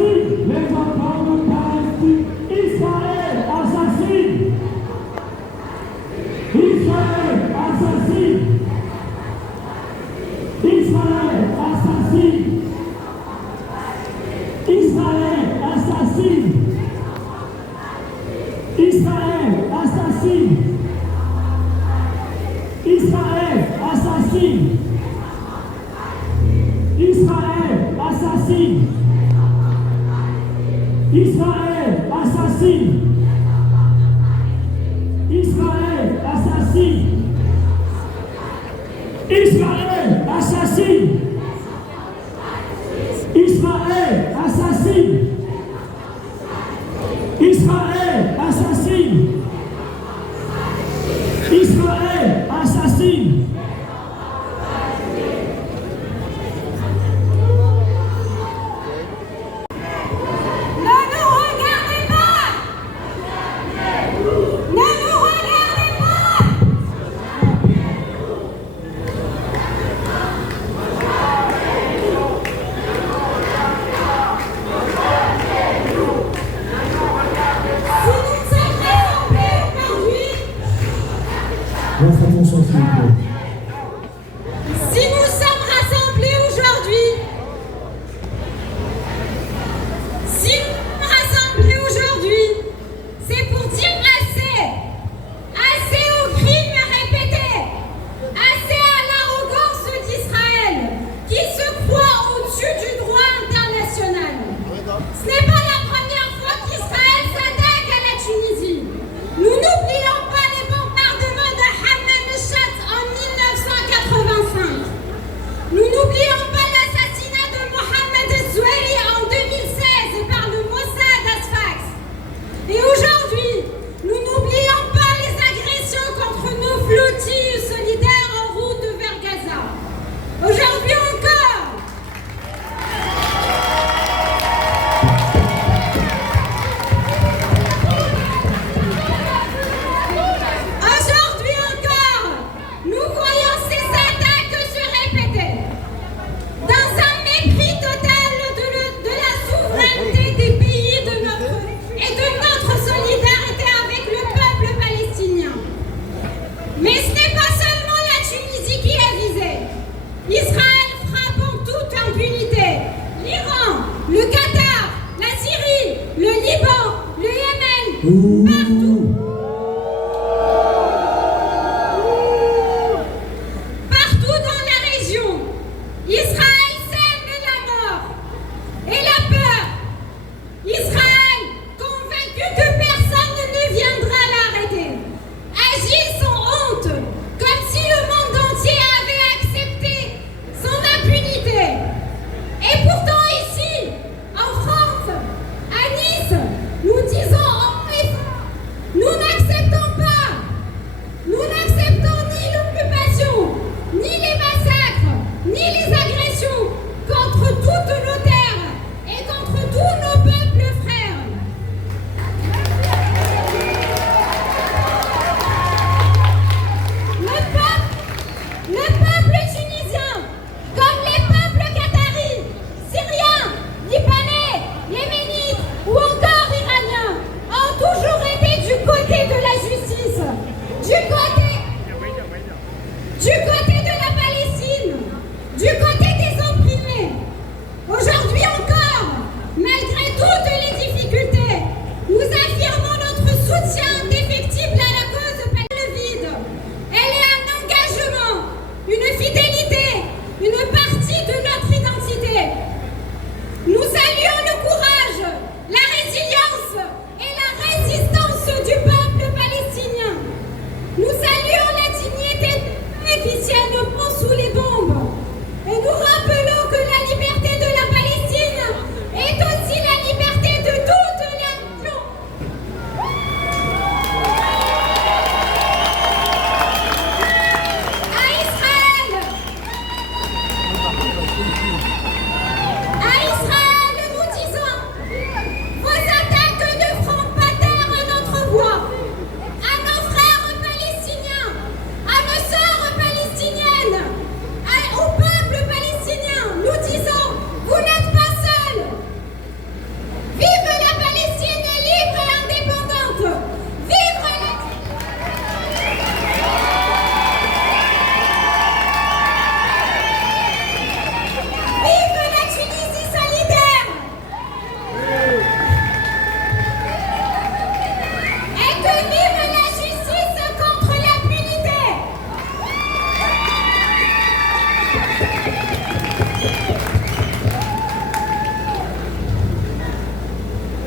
assassine les enfants de Palestine. Israël assassine. Israël assassine. Israël assassine. Israël assassine. Israël assassine. Israël assassine. Israël assassine. Israël assassine. Israël assassine. Israël assassine. Israël assassine. Israël assassine. Israël assassine. Votre attention, s'il vous plaît. Si nous sommes rassemblés aujourd'hui, c'est pour dire assez aux crimes répétés, assez à l'arrogance d'Israël, qui se croit au-dessus du droit international. Ce n'est pas la première fois qu'Israël s'attaque à la Tunisie. Nous n'oublions pas les bombardements de Hammam el-Shat en 1985. Nous n'oublions pas l'assassinat de Mohamed el-Zouairi en 2016 par le Mossad à Sfax. Et aujourd'hui, nous n'oublions pas les agressions contre nos flottilles solidaires en route vers Gaza. Aujourd'hui encore, nous voyons ces attaques se répéter. Dans un mépris total de la souveraineté des pays et de notre solidarité avec le peuple palestinien. Mais ce n'est pas seulement la Tunisie qui est visée. Israël frappe en toute impunité. L'Iran, le Qatar, la Syrie, le Liban, le Yémen, partout. Partout dans la région, Israël sème la mort et la peur. Israël, convaincu que personne ne viendra l'arrêter, agit sans honte, comme si le monde entier avait accepté son impunité. Et pourtant ici, en France, à Nice, nous disons haut et fort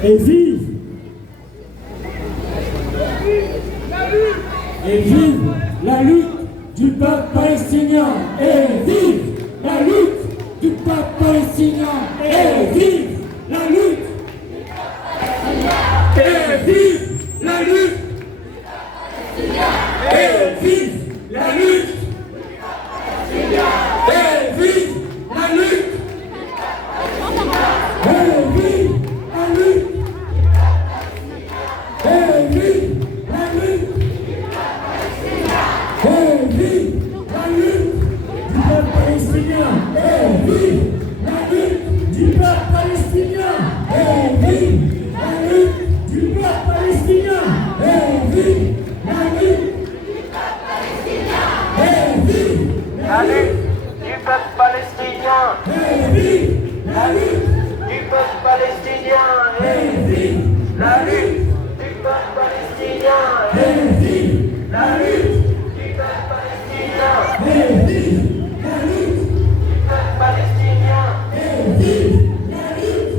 Et vive la lutte du peuple palestinien. Et vive la lutte du peuple palestinien. Et vive la lutte. Et vive la lutte. Et vive la lutte. Et vive la lutte. Et vive la lutte. Et vive la lutte. Et vive la lutte du peuple palestinien. Et vive la lutte du peuple palestinien. Et vive la lutte du peuple palestinien. Et vive la lutte. Et vive La lutte du peuple palestinien. et vive la lutte. Du peuple palestinien. Et vive La lutte du peuple palestinien. et vive la lutte. Du peuple palestinien. Et vive la lutte. Du peuple palestinien. Et vive la lutte.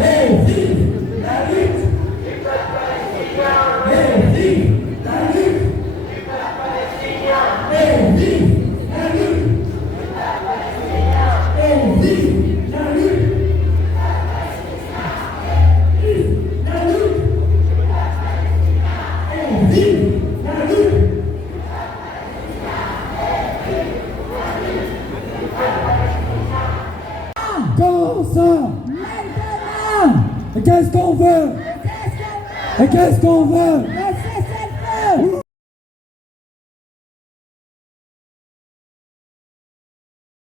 Et vive la lutte. Du peuple palestinien. Et vive la lutte. Du peuple palestinien. Et vive la lutte. Et vive la lutte. Vive la lutte. Et vive la lutte. Comment ça? Et qu'est-ce qu'on veut? Et qu'est-ce qu'on veut?